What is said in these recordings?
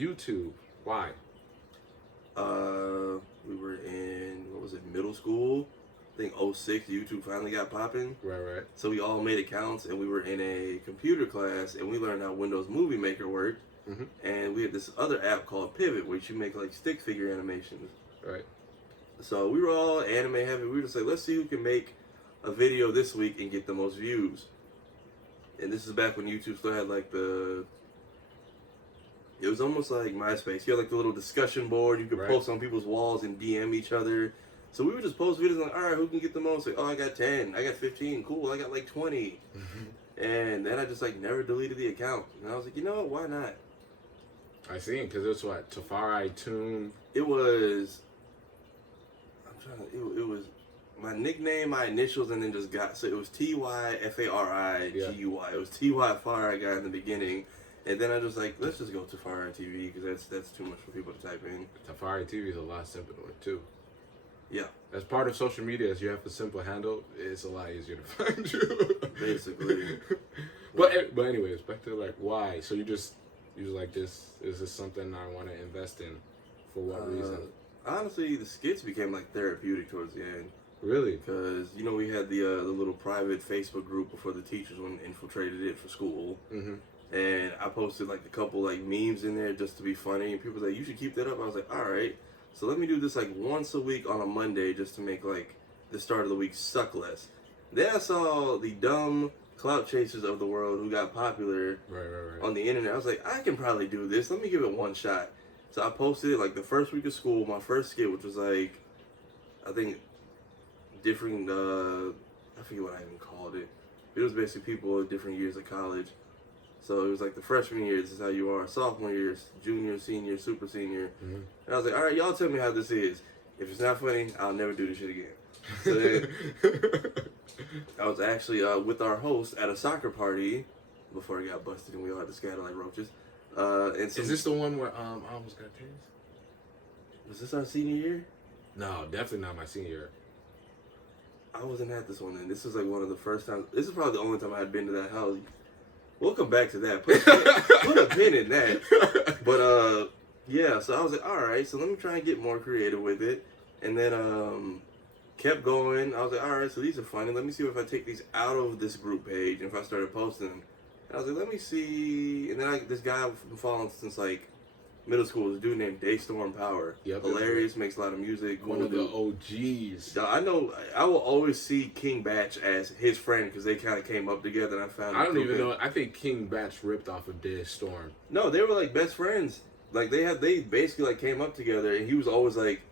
YouTube. Why? We were in, what was it, middle school? I think '06, YouTube finally got popping. Right. So we all made accounts, and we were in a computer class, and we learned how Windows Movie Maker worked. Mm-hmm. And we had this other app called Pivot, which you make like stick figure animations. Right. So we were all anime heavy. We were just like, let's see who can make a video this week and get the most views. And this is back when YouTube still had like it was almost like MySpace. You had like the little discussion board. You could post on people's walls and DM each other. So we would just post videos like, all right, who can get the most? Like, oh, I got 10. I got 15. Cool. I got like 20. Mm-hmm. And then I just like never deleted the account. And I was like, you know what? Why not? I see. Because it was what? Tafari, Tune? It was... It was my nickname, my initials, and then just got... So it was TYFARI GUY. It was TYFARI guy in the beginning. And then I just like, let's just go Tafari TV because that's too much for people to type in. Tafari TV is a lot simpler too. Yeah. As part of social media, as you have a simple handle, it's a lot easier to find you. Basically. But anyways, back to like why. So you just like this. Is this something I want to invest in? For what reason? Honestly, the skits became like therapeutic towards the end. Really? Because we had the little private Facebook group before the teachers infiltrated it for school. Mm-hmm. And I posted like a couple like memes in there just to be funny, and people were like, you should keep that up. I was like, all right, so let me do this like once a week on a Monday just to make like the start of the week suck less. Then I saw the dumb clout chasers of the world who got popular on the internet. I was like, I can probably do this. Let me give it one shot. So I posted it like the first week of school, my first skit, which was like, I think different, I forget what I even called it. It was basically people at different years of college. So it was like the freshman year, this is how you are. Sophomore year, junior, senior, super senior. Mm-hmm. And I was like, all right, y'all tell me how this is. If it's not funny, I'll never do this shit again. So then I was actually with our host at a soccer party before it got busted and we all had to scatter like roaches. And is this the one where I almost got tased? Was this our senior year? No, definitely not my senior year. I wasn't at this one then. This was like one of the first times. This is probably the only time I had been to that house. We'll come back to that. Put a pin in that. But, yeah, so I was like, all right, so let me try and get more creative with it. And then kept going. I was like, all right, so these are funny. Let me see if I take these out of this group page and if I started posting them. And I was like, let me see. And then this guy I've been following since, like, middle school, this dude named Daystorm Power. Yep, hilarious, makes a lot of music. One of the OGs. I know, I will always see King Batch as his friend because they kind of came up together and I don't even know. I think King Batch ripped off of Daystorm. No, they were like best friends. Like they basically like came up together and he was always like,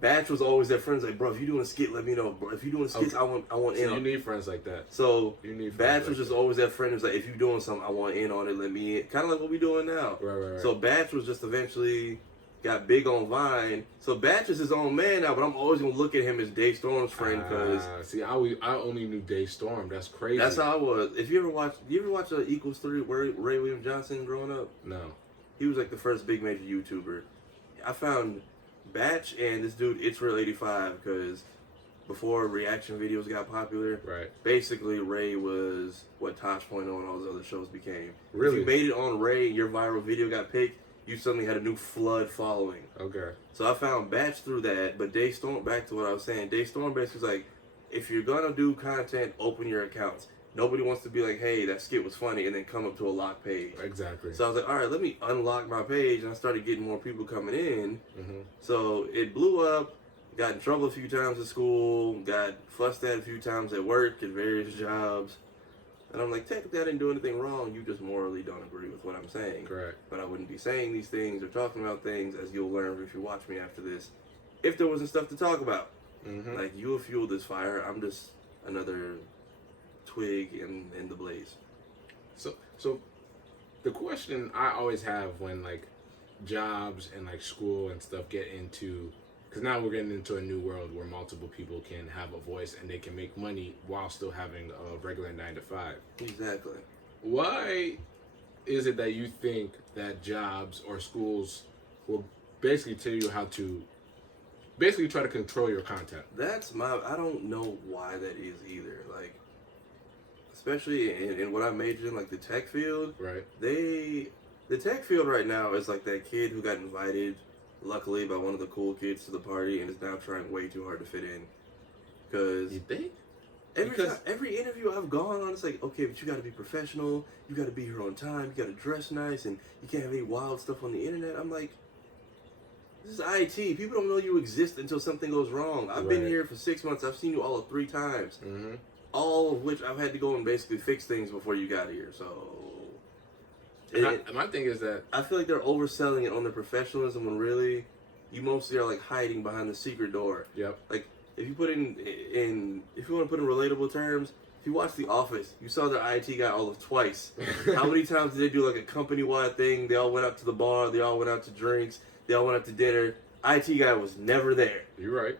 Batch was always their friends. Like, bro, if you're doing a skit, let me know. Bro, if you're doing skits, I want so in. You need friends like that. So Batch was just always that friend who's like, if you're doing something, I want in on it. Let me in. Kind of like what we doing now. Right. So Batch was just eventually got big on Vine. So Batch is his own man now, but I'm always gonna look at him as Daystorm's friend because see, I only knew Daystorm. That's crazy. That's how I was. If you ever watch Equals 3 Ray William Johnson growing up? No. He was like the first big major YouTuber. I found Batch and this dude Israel85 because before reaction videos got popular, basically Ray was what Tosh.0 and all those other shows became. Really? If you made it on Ray and your viral video got picked, you suddenly had a new flood following. Okay. So I found Batch through that, but Daystorm, back to what I was saying, Daystorm basically was like, if you're gonna do content, open your accounts. Nobody wants to be like, hey, that skit was funny, and then come up to a locked page. Exactly. So I was like, all right, let me unlock my page, and I started getting more people coming in. Mm-hmm. So it blew up, got in trouble a few times at school, got fussed at a few times at work, at various jobs. And I'm like, technically I didn't do anything wrong, you just morally don't agree with what I'm saying. Correct. But I wouldn't be saying these things or talking about things, as you'll learn if you watch me after this, if there wasn't stuff to talk about. Mm-hmm. Like, you will fuel this fire, I'm just another twig in the blaze. So the question I always have when like jobs and like school and stuff get into, because now we're getting into a new world where multiple people can have a voice and they can make money while still having a regular 9 to 5. Exactly. Why is it that you think that jobs or schools will basically tell you how to basically try to control your content? I don't know why that is either. Like, especially in what I majored in, like the tech field, right? The tech field right now is like that kid who got invited, luckily, by one of the cool kids to the party and is now trying way too hard to fit in. Because You think? every interview I've gone on, it's like, okay, but you got to be professional, you got to be here on time, you got to dress nice, and you can't have any wild stuff on the internet. I'm like, this is IT. People don't know you exist until something goes wrong. I've been here for 6 months. I've seen you all of 3 times. Mm-hmm. All of which I've had to go and basically fix things before you got here. So, my thing is that I feel like they're overselling it on their professionalism when really, you mostly are like hiding behind the secret door. Yep. Like, if you put if you want to put in relatable terms, if you watch The Office, you saw their IT guy all of twice. How many times did they do like a company-wide thing? They all went out to the bar. They all went out to drinks. They all went out to dinner. IT guy was never there. You're right.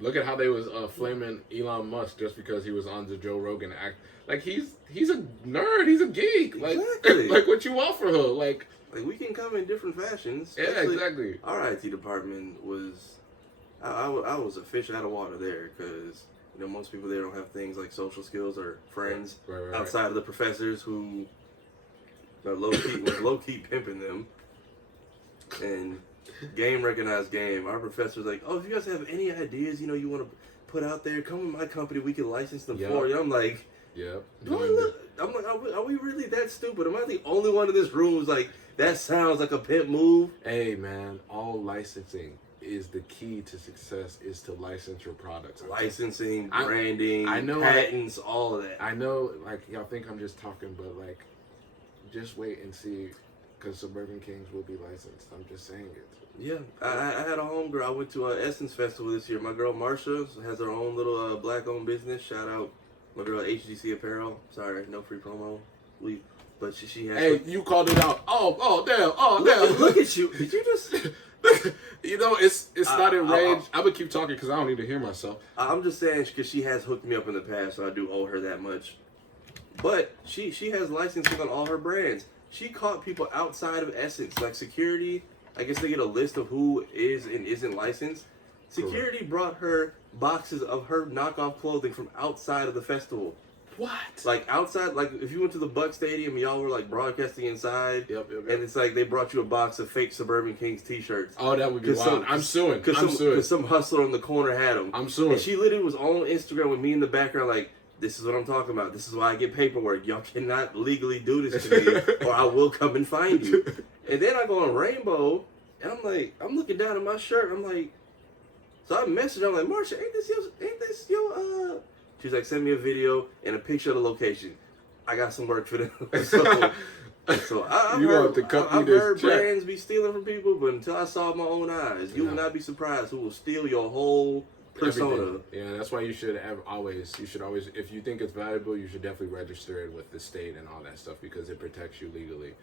Look at how they was flaming Elon Musk just because he was on the Joe Rogan act. Like he's a nerd. He's a geek. Like Exactly. like what you want for her. Like we can come in different fashions. yeah, exactly. Our IT department was, I was a fish out of water there because most people there don't have things like social skills or friends outside of the professors who are low key pimping them. And game recognized game. Our professor's like, oh, if you guys have any ideas, you want to put out there, come with my company. We can license them for you. I'm like, yeah. I'm like, are we really that stupid? Am I the only one in this room who's like, that sounds like a pimp move? Hey, man, all licensing is the key to success. Is to license your products. Licensing, branding, patents, all of that. I know, like y'all think I'm just talking, but like, just wait and see. Because Suburban Kings will be licensed. I'm just saying it. Yeah, I had a homegirl. I went to Essence Festival this year. My girl Marsha has her own little black-owned business. Shout out my girl HGC Apparel. Sorry, no free promo. But she has. Hey, you called it out. Oh, damn. Look at you. Did you just? It's not enraged. I'm gonna keep talking because I don't need to hear myself. I'm just saying because she has hooked me up in the past, so I do owe her that much. But she has licensing on all her brands. She caught people outside of Essence, like security. I guess they get a list of who is and isn't licensed. Security brought her boxes of her knockoff clothing from outside of the festival. What? Like outside, like if you went to the Buck Stadium, y'all were like broadcasting inside. Yep. And it's like they brought you a box of fake Suburban Kings t-shirts. Oh, that would be wild. I'm suing. Because some hustler on the corner had them. I'm suing. And she literally was on Instagram with me in the background like, this is what I'm talking about. This is why I get paperwork. Y'all cannot legally do this to me or I will come and find you. And then I go on Rainbow and I'm looking down at my shirt. I'm like, so I messaged her. I'm like, Marsha, ain't this your She's like, send me a video and a picture of the location. I got some work for them. So I've heard brands be stealing from people, but until I saw it with my own eyes, you will not be surprised who will steal your whole persona. Everything. Yeah, that's why you should always, if you think it's valuable, you should definitely register it with the state and all that stuff because it protects you legally.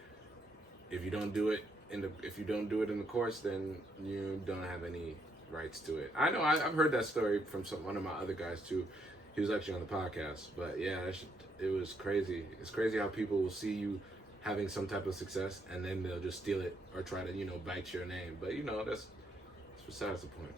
If you don't do it in the courts, then you don't have any rights to it. I know I've heard that story from one of my other guys too. He was actually on the podcast, but yeah, it was crazy. It's crazy how people will see you having some type of success and then they'll just steal it or try to bite your name. But that's besides the point.